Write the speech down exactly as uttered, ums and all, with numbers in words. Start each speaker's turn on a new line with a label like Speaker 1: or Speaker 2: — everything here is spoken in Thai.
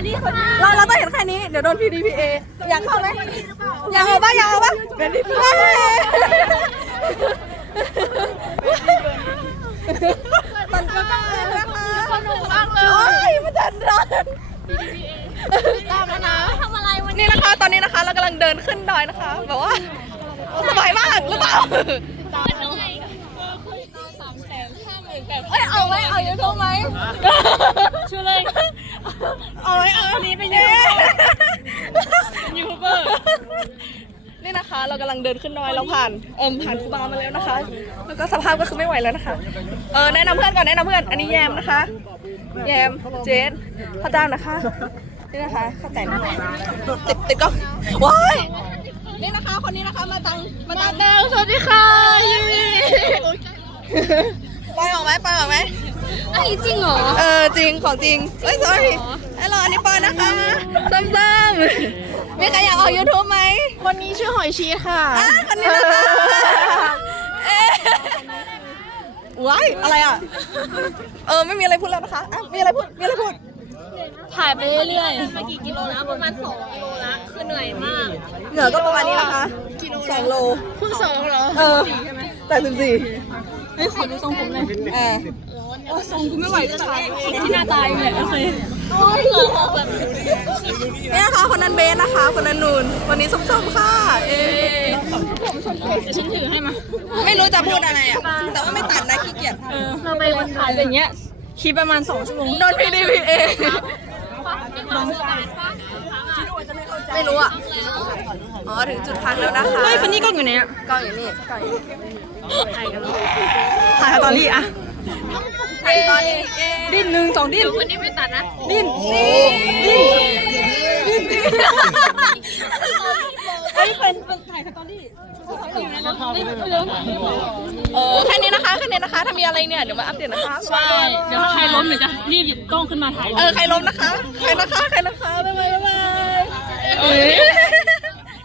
Speaker 1: เราเราต้องเห็นแค่นี้เดี๋ยวโดน พี ดี พี เอ อยากเข้าไหมอยากเอาปะอยากเอาปะเป็นดีพีเอตอนก็ต้องเลยนะคะสนุกมากเลยโอ้ยมันจะร้อนตามแล้วนะทำอะไรวันนี้นะคะตอนนี้นะคะเรากำลังเดินขึ้นดอยนะคะแบบว่าสบายมากหรือเปล่าเอ้ยเอาไหมเอายูทูบไหมช่วยเลยเอาไหมเอาอันนี้ไปเนี่ยยูทูบเบอร์นี่นะคะเรากำลังเดินขึ้นดอยเราผ่านเอิมผ่านคูบามาแล้วนะคะแล้วก็สภาพก็คือไม่ไหวแล้วนะคะเออแนะนำเพื่อนก่อนแนะนำเพื่อนอันนี้แยมนะคะแยมเจนข้าวเจ้านะคะนี่นะคะข้าวแต่นติดติดก็ว้ายนี่นะคะคนนี้นะคะมาตังมาตังเดลสวัสดีค่ะยูมิไปออกไหมไปออกไหม
Speaker 2: อันนี้จริงเหรอ
Speaker 1: เออจริงของจริงเอ้ย sorry ไอ้รออันนี้ปอนะคะซ้ำๆมีใครอยากออก ยูทูบ ไหม
Speaker 2: คนนี้ชื่อหอยชีค่ะ
Speaker 1: คนนี้นะคะเอ๊ะว้ายอะไรอ่ะเออไม่มีอะไรพูดแล้วนะคะอ่ะมีอะไรพูดมีอะไรพูด
Speaker 2: ถ่ายไปเรื่อยๆมากี่กิโลแล้วประมาณสองกิโลละคือเหนื่อยมาก
Speaker 1: เหนื่อยก็ประมาณนี้นะคะสองโล
Speaker 2: เพิ่งสองเหรอ
Speaker 1: เออแต่สิบสี่
Speaker 2: เฮ้ยขอดูทรงผมเลย
Speaker 1: เออ
Speaker 2: ทรงกูไม่ไหวจะถ่ายที่หน้าตายเลยโอเคโอ้ยแบบ
Speaker 1: นี่นะคะคนนั้นเบสนะคะคนนั้นนูนวันนี้ส้มๆค่ะเอ๊ะ
Speaker 2: เดี๋ยวฉันถือให้มา
Speaker 1: ไม่รู้จะพูดอะไรอ่ะแต่ว่าไม่ตัดนะขี้เกียจ
Speaker 2: เราไปวันถ่ายอย่างเงี้ยคลิปประมาณสองชั่วโมง
Speaker 1: โดน พี ดี พี เอ ไม่รู้อ่ะอ๋อถึงจุดพักแล้วนะคะ
Speaker 2: เฮ้ยฟันนี่กล้องอยู่ไหนอ่ะ
Speaker 1: กล้องอยู่นี่กล้องอยู่
Speaker 2: ถ่ายกัน
Speaker 1: ถ่ายตอนนี้อ่ะถ่ายตอนนี้
Speaker 2: ดิ้นหนึ่งสองดิ้นคนนี้ไม่ตัดนะดิ้น
Speaker 1: ดิ้นดิ้นดิ้น
Speaker 2: เฮ้ยเป็นถ่ายตอนนี้
Speaker 1: เออแค่นี้นะคะแค่นี้นะคะถ้ามีอะไรเนี่ยเดี๋ยวมาอัปเดตนะคะ
Speaker 2: ใช่เดี๋ยวใครล้มเดี๋ยวจะรีบหยิบกล้องขึ้นมาถ่าย
Speaker 1: เออใครล้มนะคะใครนะคะใครนะคะบ๊ายบายบ๊ายบาย